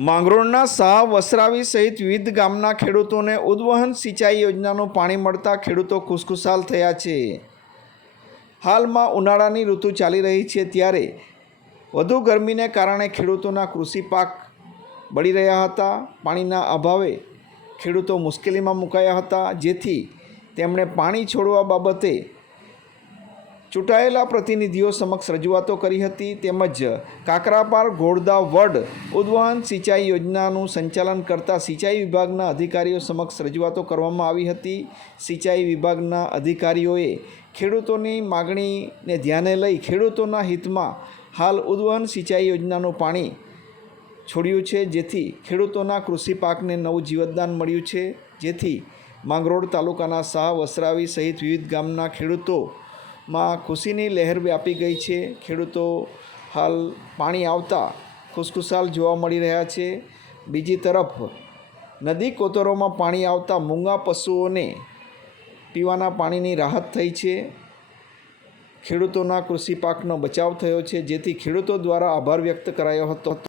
માંગરોળના શાહ વસરાવી સહિત વિવિધ ગામના ખેડૂતોને ઉદ્વહન સિંચાઈ યોજનાનું પાણી મળતા ખેડૂતો ખુશખુશાલ થયા છે. હાલમાં ઉનાળાની ઋતુ ચાલી રહી છે ત્યારે વધુ ગરમીને કારણે ખેડૂતોના કૃષિ પાક બળી રહ્યા હતા. પાણીના અભાવે ખેડૂતો મુશ્કેલીમાં મુકાયા હતા, જેથી તેમણે પાણી છોડવા બાબતે ચૂંટાયેલા પ્રતિનિધિઓ સમક્ષ રજૂઆતો કરી હતી તેમજ કાકરાપાર ઘોડદા વડ ઉદ્વહન સિંચાઈ યોજનાનું સંચાલન કરતા સિંચાઈ વિભાગના અધિકારીઓ સમક્ષ રજૂઆતો કરવામાં આવી હતી. સિંચાઈ વિભાગના અધિકારીઓએ ખેડૂતોની માગણીને ધ્યાને લઈ ખેડૂતોના હિતમાં હાલ ઉદ્વહન સિંચાઈ યોજનાનું પાણી છોડ્યું છે. જેથી ખેડૂતોના કૃષિ પાકને નવું જીવતદાન મળ્યું છે. જેથી માંગરોળ તાલુકાના શાહ વસરાવી સહિત વિવિધ ગામના ખેડૂતોમાં ખુશીની લહેર વ્યાપી ગઈ છે. ખેડૂતો હાલ પાણી આવતા ખુશખુશાલ જોવા મળી રહ્યા છે. બીજી તરફ, નદી કોતરોમાં પાણી આવતા મૂંગા પશુઓને પીવાના પાણીની રાહત થઈ છે. ખેડૂતોના કૃષિ પાકનો બચાવ થયો છે, જેથી ખેડૂતો દ્વારા આભાર વ્યક્ત કરાયો હતો.